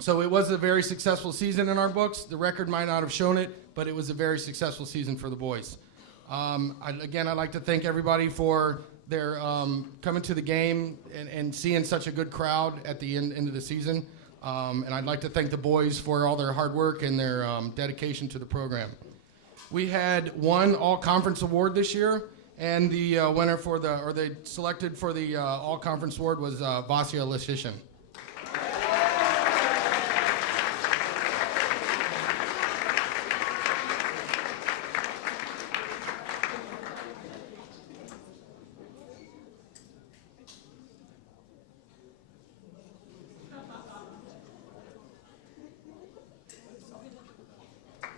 So it was a very successful season in our books. The record might not have shown it, but it was a very successful season for the boys. I'd like to thank everybody for their coming to the game and seeing such a good crowd at the end of the season. And I'd like to thank the boys for all their hard work and their dedication to the program. We had one all-conference award this year, and the winner selected for the all-conference award was Vasya Lishishin.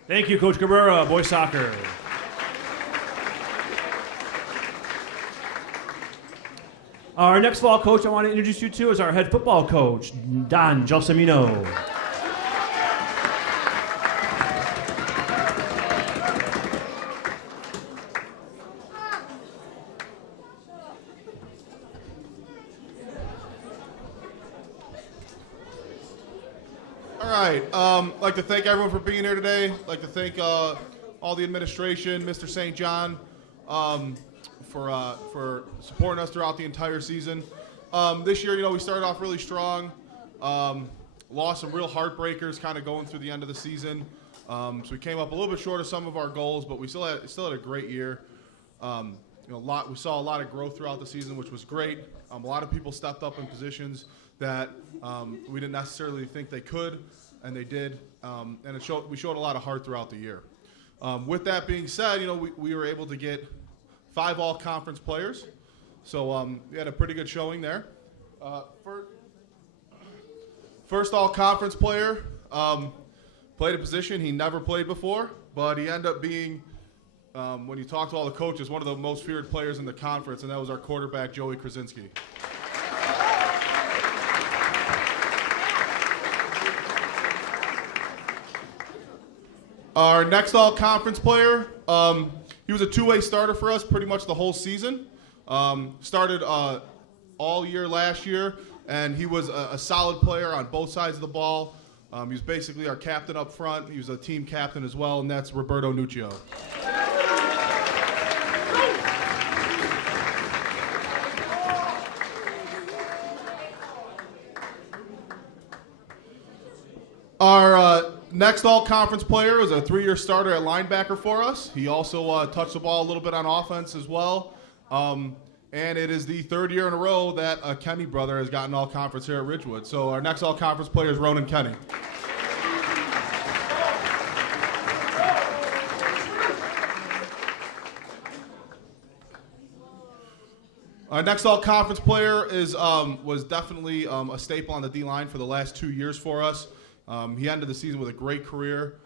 Thank you, Coach Cabrera, boys soccer. Our next fall coach I want to introduce you to is our head football coach, Don Gelsomino. I'd like to thank everyone for being here today. I'd like to thank all the administration, Mr. St. John, for supporting us throughout the entire season. This year, we started off really strong. Lost some real heartbreakers kind of going through the end of the season. So we came up a little bit short of some of our goals, but we still had a great year. We saw a lot of growth throughout the season, which was great. A lot of people stepped up in positions that we didn't necessarily think they could, and they did. And we showed a lot of heart throughout the year. With that being said, we were able to get 5 all-conference players. So we had a pretty good showing there. First all-conference player played a position he never played before, but he ended up being, when you talk to all the coaches, one of the most feared players in the conference, and that was our quarterback, Joey Krasinski. Our next all-conference player, he was a two-way starter for us pretty much the whole season. Started all year last year, and he was a solid player on both sides of the ball. He was basically our captain up front. He was a team captain as well, and that's Roberto Nuccio. Our next all-conference player is a 3-year starter at linebacker for us. He also touched the ball a little bit on offense as well. And it is the 3rd year in a row that a Kenny brother has gotten all-conference here at Ridgewood. So our next all-conference player is Ronan Kenny. Our next all-conference player was definitely a staple on the D-line for the last 2 years for us. He ended the season with a great career.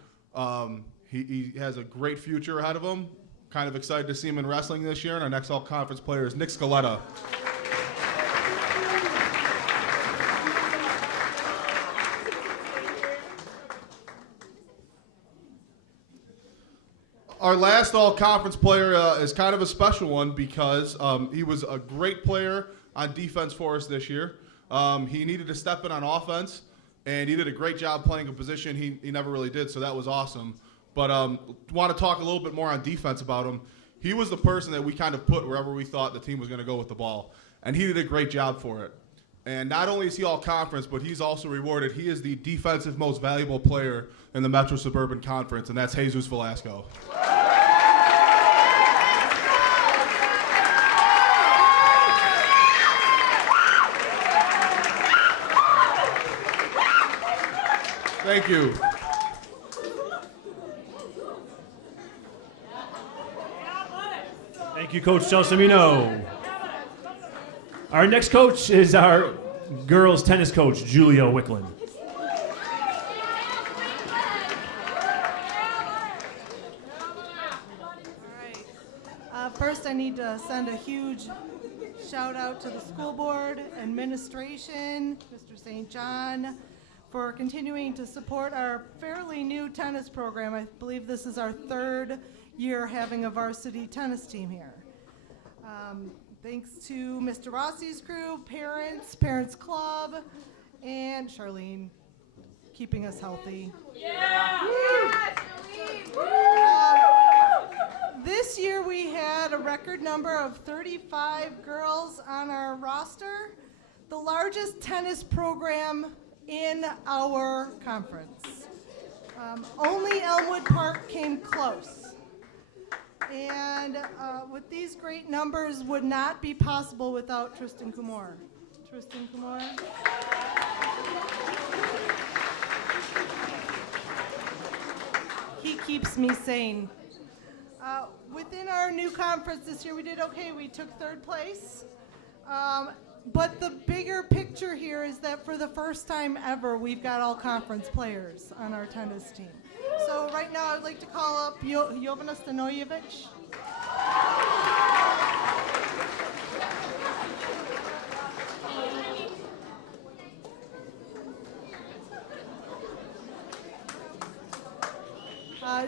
He has a great future ahead of him. Kind of excited to see him in wrestling this year. And our next all-conference player is Nick Scaletta. Our last all-conference player is kind of a special one because he was a great player on defense for us this year. He needed to step in on offense, and he did a great job playing a position he never really did, so that was awesome. But want to talk a little bit more on defense about him. He was the person that we kind of put wherever we thought the team was going to go with the ball, and he did a great job for it. And not only is he all-conference, but he's also rewarded. He is the defensive most valuable player in the Metro Suburban Conference, and that's Jesus Velasco. Thank you. Thank you, Coach Gelsomino. Our next coach is our girls tennis coach, Julia Wicklund. First, I need to send a huge shout out to the school board, administration, Mr. St. John, for continuing to support our fairly new tennis program. I believe this is our 3rd year having a varsity tennis team here. Thanks to Mr. Rossi's crew, Parents Club, and Charlene. keeping us healthy. This year we had a record number of 35 girls on our roster, the largest tennis program in our conference. Only Elmwood Park came close. And with these great numbers would not be possible without Tristan Kumar. Tristan Kumar. He keeps me sane. Within our new conference this year, we did okay. We took third place. But the bigger picture here is that for the first time ever, we've got all conference players on our tennis team. So right now, I'd like to call up Jovana Stanojevic.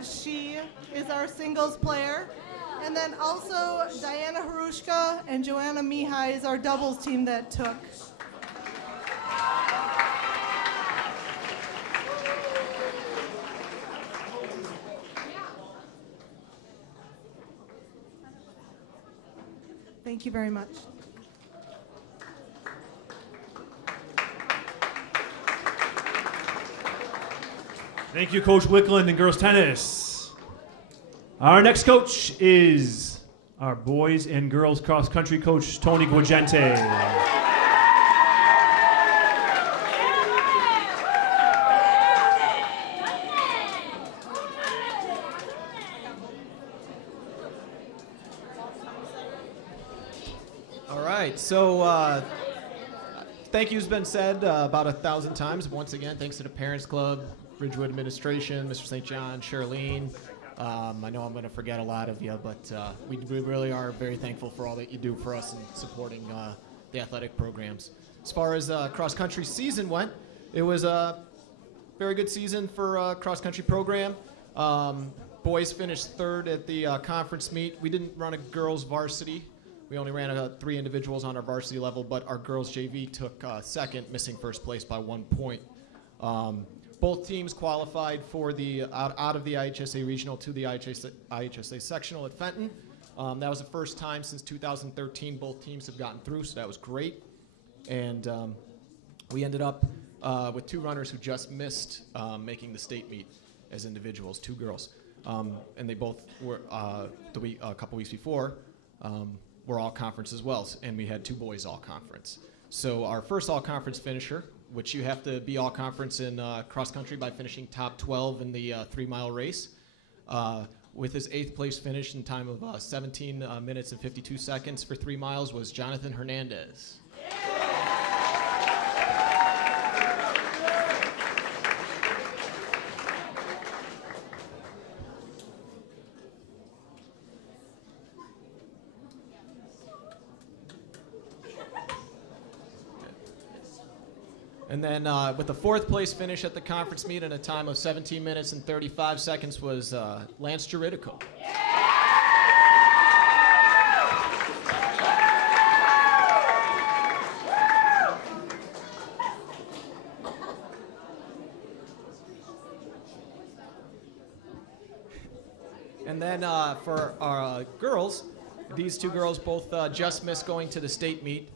She is our singles player. And then also Diana Harushka and Joanna Mihai is our doubles team that took. Thank you very much. Thank you, Coach Wickland and girls tennis. Our next coach is our boys and girls cross country coach, Tony Guagente. All right, so thank you's been said about 1,000 times. Once again, thanks to the Parents Club, Ridgewood administration, Mr. St. John, Charlene. I know I'm going to forget a lot of you, but we really are very thankful for all that you do for us in supporting the athletic programs. As far as cross-country season went, it was a very good season for cross-country program. Boys finished third at the conference meet. We didn't run a girls varsity. We only ran 3 individuals on our varsity level, but our girls JV took second, missing first place by 1 point. Both teams qualified for the out of the IHSA regional to the IHSA sectional at Fenton. That was the first time since 2013 both teams have gotten through, so that was great. And we ended up with 2 runners who just missed making the state meet as individuals, 2 girls. And they both were, a couple weeks before, were all conference as well, and we had 2 boys all conference. So our first all conference finisher, which you have to be all conference in cross country by finishing top 12 in the 3-mile race, with his 8th place finish in time of 17 minutes and 52 seconds for 3 miles was Jonathan Hernandez. And then with the 4th place finish at the conference meet in a time of 17 minutes and 35 seconds was Lance Juridico. And then for our girls, these 2 girls both just missed going to the state meet.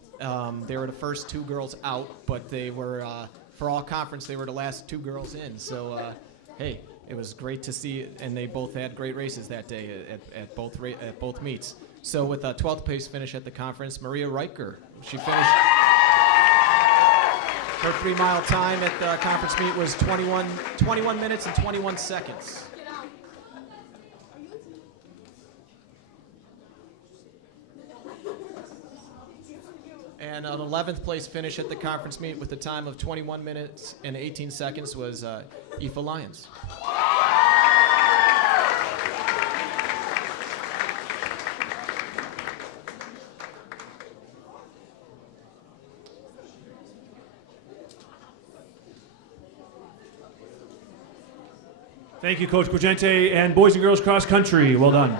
They were the first 2 girls out, but they were, for all conference, they were the last 2 girls in. So, hey, it was great to see, and they both had great races that day at both meets. So with a 12th place finish at the conference, Maria Riker, she finished, her 3-mile time at the conference meet was 21 minutes and 21 seconds. And an 11th place finish at the conference meet with a time of 21 minutes and 18 seconds was Aoife Lyons. Thank you, Coach Guagente, and boys and girls cross country. Well done.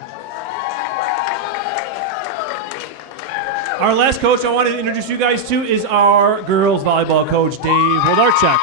Our last coach I wanted to introduce you guys to is our girls volleyball coach, Dave Woldarchuk.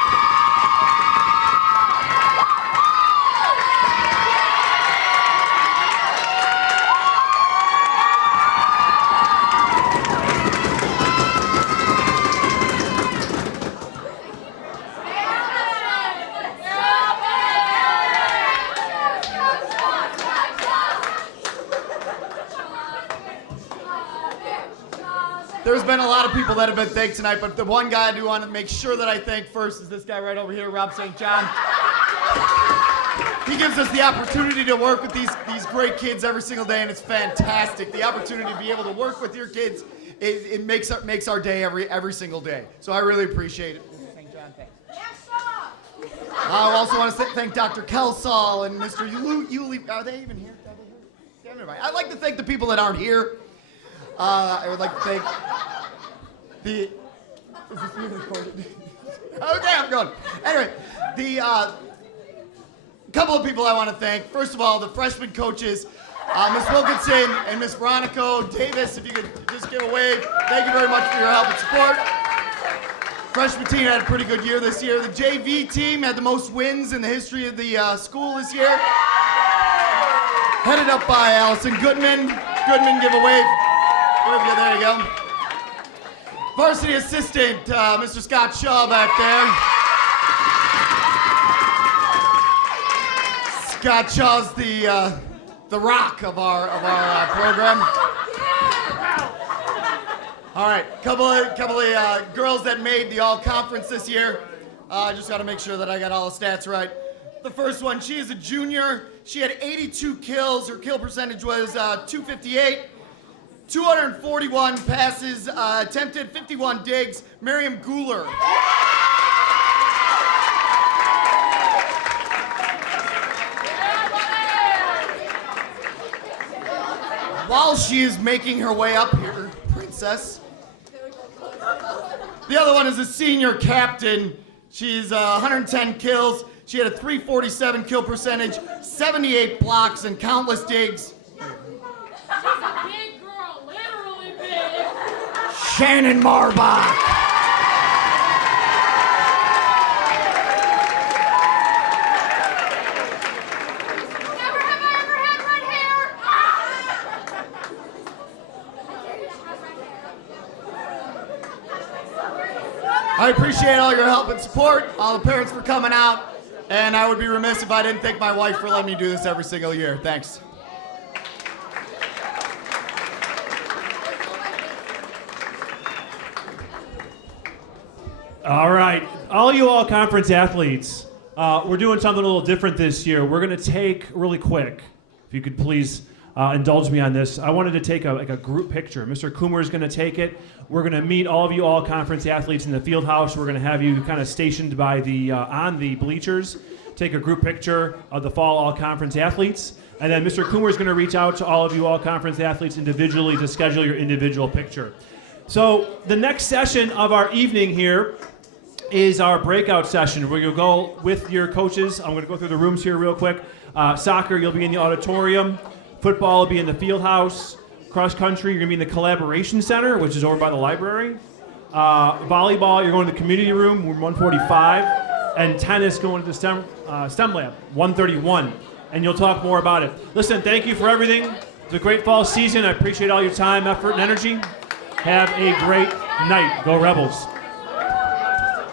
There's been a lot of people that have been thanked tonight, but the one guy I do want to make sure that I thank first is this guy right over here, Rob St. John. He gives us the opportunity to work with these great kids every single day, and it's fantastic. The opportunity to be able to work with your kids, it makes our day every single day. So I really appreciate it. St. John, thanks. I also want to thank Dr. Kelsall and Mr. Yuli. Are they even here? Damn it, right. I'd like to thank the people that aren't here. I would like to thank the. Is this being recorded? Okay, I'm going. Anyway, the couple of people I want to thank. First of all, the freshman coaches, Miss Wilkinson and Miss Veronica Davis. If you could just give a wave. Thank you very much for your help and support. Freshman team had a pretty good year this year. The JV team had the most wins in the history of the school this year. Headed up by Allison Goodman. Goodman, give a wave. There you go. Varsity assistant, Mr. Scott Shaw back there. Scott Shaw's the rock of our program. All right, couple of girls that made the all-conference this year. I just got to make sure that I got all the stats right. The first one, she is a junior. She had 82 kills. Her kill percentage was 258. 241 passes, attempted 51 digs. Miriam Guler. While she is making her way up here, Princess. The other one is a senior captain. She's 110 kills. She had a 347 kill percentage, 78 blocks, and countless digs. She's a big girl, literally big. Shannon Marbach. Never have I ever had red hair. I appreciate all your help and support, all the parents for coming out, and I would be remiss if I didn't thank my wife for letting me do this every single year. Thanks. All right, all you all-conference athletes, we're doing something a little different this year. We're going to take, really quick, if you could please indulge me on this, I wanted to take a group picture. Mr. Coomer is going to take it. We're going to meet all of you all-conference athletes in the field house. We're going to have you kind of stationed by on the bleachers, take a group picture of the fall all-conference athletes. And then Mr. Coomer is going to reach out to all of you all-conference athletes individually to schedule your individual picture. So the next session of our evening here is our breakout session where you'll go with your coaches. I'm going to go through the rooms here real quick. Soccer, you'll be in the auditorium. Football will be in the field house. Cross country, you're going to be in the collaboration center, which is over by the library. Volleyball, you're going to the community room, room 145. And tennis, going to the STEM lab, 131. And you'll talk more about it. Listen, thank you for everything. It's a great fall season. I appreciate all your time, effort, and energy. Have a great night. Go Rebels.